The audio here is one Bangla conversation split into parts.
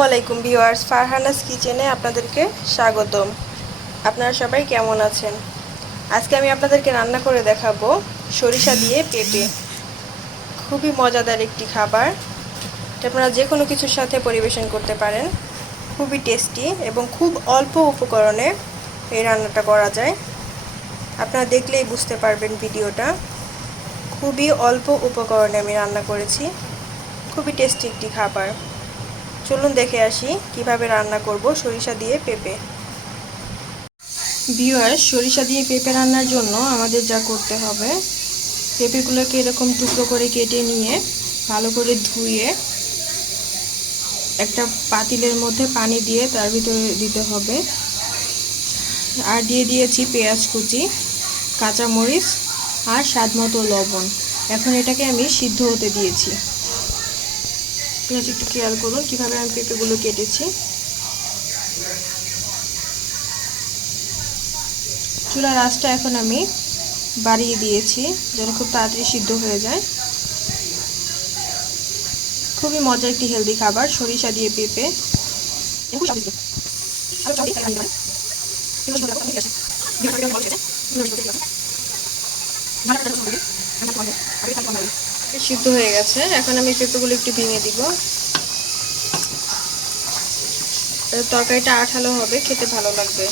আসসালামু আলাইকুম ভিউয়ার্স, ফারহানাস কিচেনে আপনাদেরকে স্বাগতম। আপনারা সবাই কেমন আছেন? আজকে আমি আপনাদেরকে রান্না করে দেখাবো সরিষা দিয়ে পেঁপে। খুবই মজাদার একটি খাবার, আপনারা যে কোনো কিছুর সাথে পরিবেশন করতে পারেন। খুবই টেস্টি এবং খুব অল্প উপকরণে এই রান্নাটা করা যায়। আপনারা দেখলেই বুঝতে পারবেন ভিডিওটা। খুবই অল্প উপকরণে আমি রান্না করেছি। খুবই টেস্টি একটি খাবার। চলুন দেখে আসি কিভাবে রান্না করব সরিষা দিয়ে পেঁপে। ভিউয়ার্স, সরিষা দিয়ে পেঁপে রান্নার জন্য আমাদের যা করতে হবে, পেঁপেগুলোকে এরকম টুকরো করে কেটে নিয়ে ভালো করে ধুয়ে একটা পাতিলের মধ্যে পানি দিয়ে তার ভিতরে দিতে হবে। আর দিয়ে দিয়েছি পেঁয়াজ কুচি, কাঁচামরিচ আর স্বাদমতো লবণ। এখন এটাকে আমি সিদ্ধ হতে দিয়েছি। একটু খেয়াল করুন কিভাবে আমি পেঁপেগুলো কেটেছি। চুলার আঁচটা এখন আমি বাড়িয়ে দিয়েছি যেন খুব তাড়াতাড়ি সিদ্ধ হয়ে যায়। খুবই মজার একটি হেলদি খাবার সরিষা দিয়ে পেঁপে। সিদ্ধ হয়ে গেছে, এখন আমি পেঁপেগুলো একটু ভেঙে দিব। তরকারিটা আঠালো হবে, খেতে ভালো লাগবে।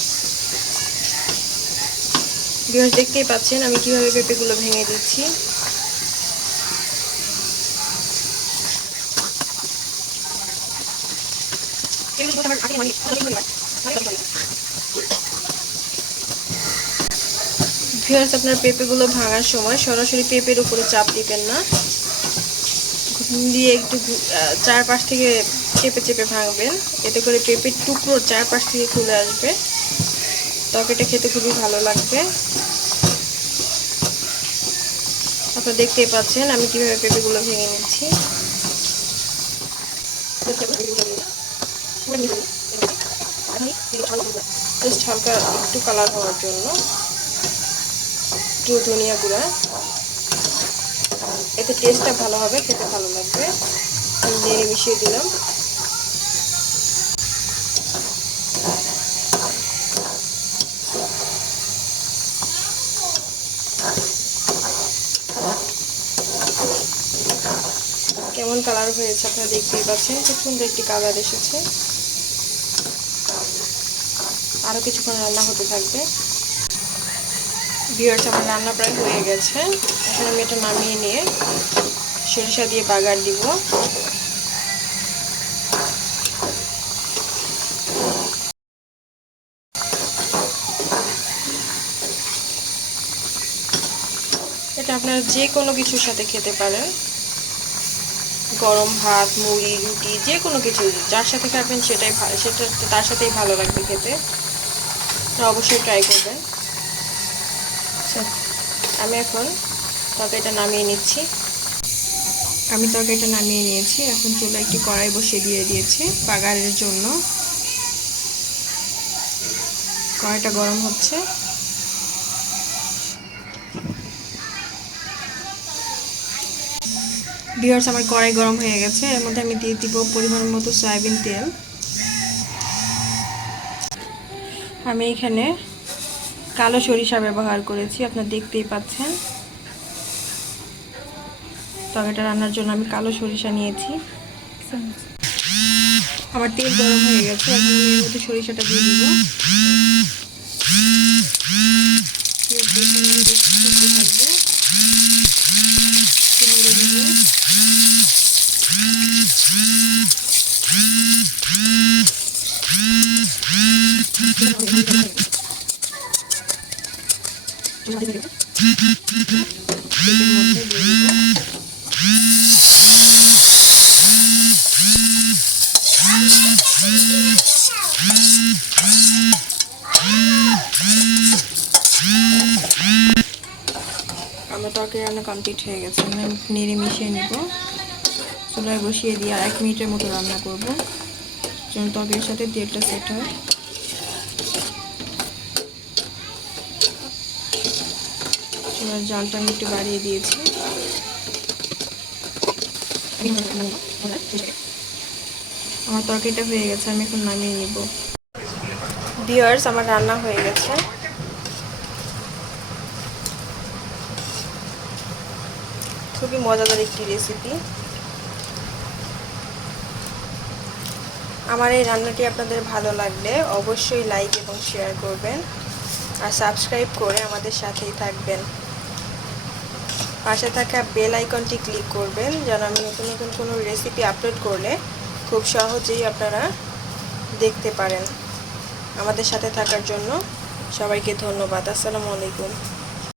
ভিউয়ার্স, দেখতেই পাচ্ছেন আমি কিভাবে পেঁপেগুলো ভেঙে দিচ্ছি। ভিউয়ার্স, আপনার পেঁপেগুলো ভাঙার সময় সরাসরি পেঁপের উপরে চাপ দিবেন না, দিয়ে একটু চারপাশ থেকে চেপে চেপে ভাঙবেন। এতে করে পেঁপের টুকরো চারপাশ থেকে খুলে আসবে। তরকারিটা খেতে খুবই ভালো লাগবে। আপনারা দেখতেই পাচ্ছেন আমি কিভাবে পেঁপেগুলো ভেঙে নিচ্ছি। জাস্ট হালকা একটু কালার হওয়ার জন্য একটু ধনিয়া গুঁড়া, এতে টেস্টটা ভালো হবে, খেতে ভালো লাগবে। নেড়ে মিশিয়ে দিলাম। কেমন কালার হয়েছে আপনারা দেখতেই পাচ্ছেন, খুব সুন্দর একটি কালার এসেছে। আরও কিছুক্ষণ রান্না হতে থাকবে। ভিউয়ার্স, আমার রান্না প্রায় হয়ে গেছে। এখন আমি এটা নামিয়ে নিয়ে সরিষা দিয়ে বাগার দিব। এটা আপনারা যে কোনো কিছুর সাথে খেতে পারেন। গরম ভাত, মুড়ি, রুটি, যে কোনো কিছু যার সাথে খাবেন সেটা তার সাথেই ভালো লাগবে খেতে। অবশ্যই ট্রাই করবেন। আমি এখন তরকারিটা নামিয়ে নিচ্ছি। এখন চুলায় একটি কড়াই বসিয়ে দিয়েছি বাগারের জন্য। কড়াইটা গরম হচ্ছে। ভিউয়ার্স, আমার কড়াই গরম হয়ে গেছে। এর মধ্যে আমি দিয়ে দিব পরিমাণ মতো সয়াবিন তেল। আমি এখানে কালো সরিষা ব্যবহার করেছি, আপনারা দেখতেই পাচ্ছেন। তরকারিটা রান্নার জন্য আমি কালো সরিষা নিয়েছি। আমার তেল গরম হয়ে গেছে, এখন আমি এর মধ্যে সরিষাটা দিয়ে দিব। আমার তরকারি রান্না কমপ্লিট হয়ে গেছে। আমি নেড়ে মিশিয়ে নিব। চুলায় বসিয়ে দিয়ে আর 1 মিনিটের মতো রান্না করব, যেন তরকারির সাথে তেলটা সেট হয়। চুলার জালটা আমি একটু বাড়িয়ে দিয়েছি। আমার তরকারিটা হয়ে গেছে, আমি এখন নামিয়ে নিব। ভিউয়ার্স, আমার রান্না হয়ে গেছে। খুবই মজাদার একটি রেসিপি। আমার এই রান্নাটি আপনাদের ভালো লাগলে অবশ্যই লাইক এবং শেয়ার করবেন, আর সাবস্ক্রাইব করে আমাদের সাথেই থাকবেন। পাশে থাকা বেল আইকনটি ক্লিক করবেন, যেন আমি নতুন নতুন কোনো রেসিপি আপলোড করলে খুব সহজেই আপনারা দেখতে পারেন। আমাদের সাথে থাকার জন্য সবাইকে ধন্যবাদ। আসসালামু আলাইকুম।